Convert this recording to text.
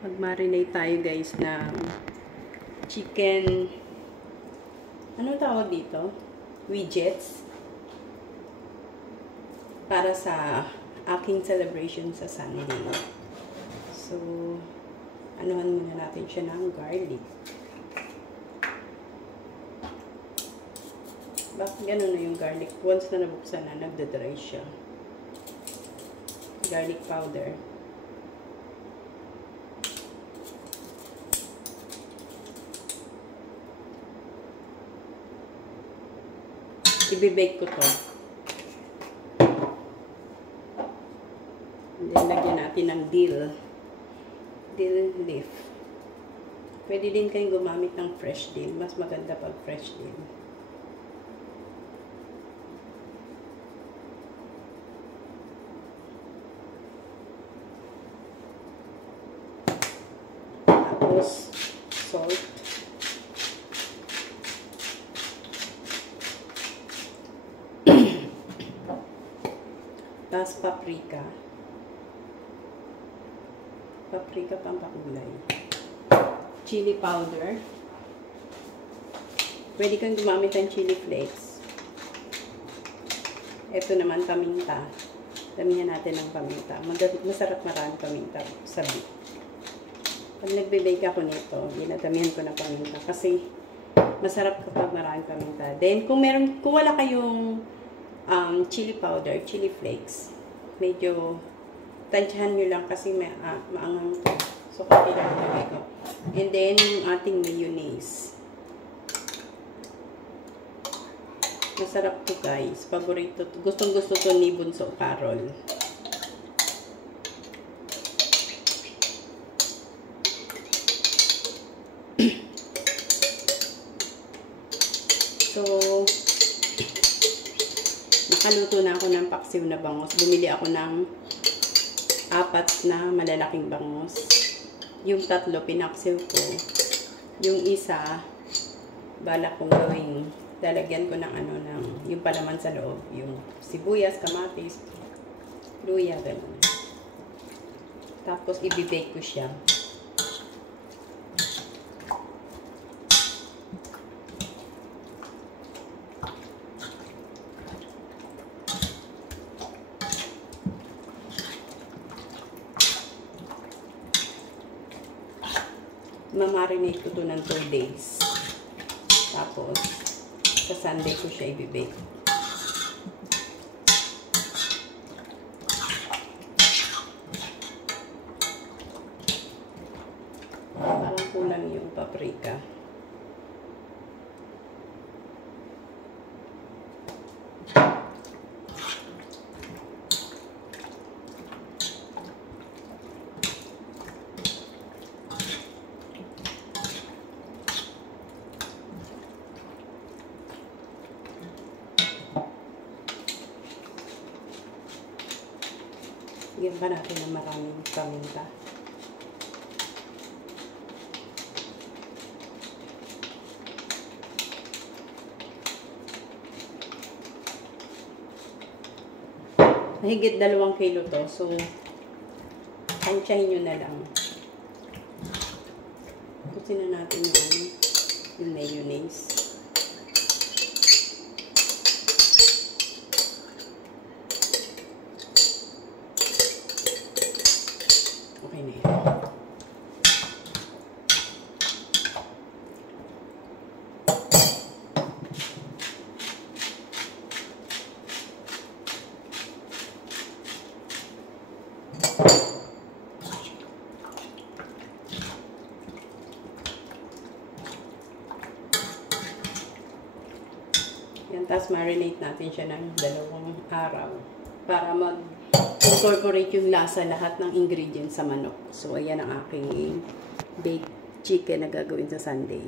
Mag-marinate tayo guys ng chicken, ano tawag dito? Widgets. Para sa aking celebration sa Sunday. So, anuhan muna natin siya ng garlic. Bakit ganun na yung garlic? Once na nabuksan na, nagda-dry siya. Garlic powder. Ibe-bake ko to. And then, lagyan natin ng dill leaf. Pwede din kayong gumamit ng fresh dill. Mas maganda pag fresh dill. Tapos, salt. Tapos, paprika. Paprika pampakulay. Chili powder. Pwede kang gumamit ng chili flakes. Ito naman, paminta. Damihan natin ng paminta. Masarap marami paminta sa beef. Pag nagbe-bake ako nito, ginadamihan ko ng paminta. Kasi, masarap kapag maraming paminta. Then, kung wala kayong chili powder, chili flakes, medyo tansyahan nyo lang kasi maangang to. So, konti lang nilagay ko. And then, yung ating mayonnaise. Masarap to guys. Paborito to. Gustong-gusto to ni Bunso Carol. So, nakaluto na ako ng paksiw na bangos. Bumili ako ng 4 na malalaking bangos. Yung 3, pinaksiw ko. Yung isa, balak kong gawing, lalagyan ko ng yung palaman sa loob. Yung sibuyas, kamatis, luya, gano'n. Tapos, i-bake ko siya. Mamarinate ko to ng 2 days. Tapos, sa Sunday ko siya i-bake. Parang kulang yung paprika. Bigyan pa natin ng maraming paminta. Mahigit 2 kilo to. So, tansyahin nyo na lang. Kusin na natin yung mayonnaise. Okay na yan. Yan, tapos marinate natin siya ng 2 araw para mag-incorporate yung lasa lahat ng ingredients sa manok. So, ayan ang aking baked chicken na gagawin sa Sunday.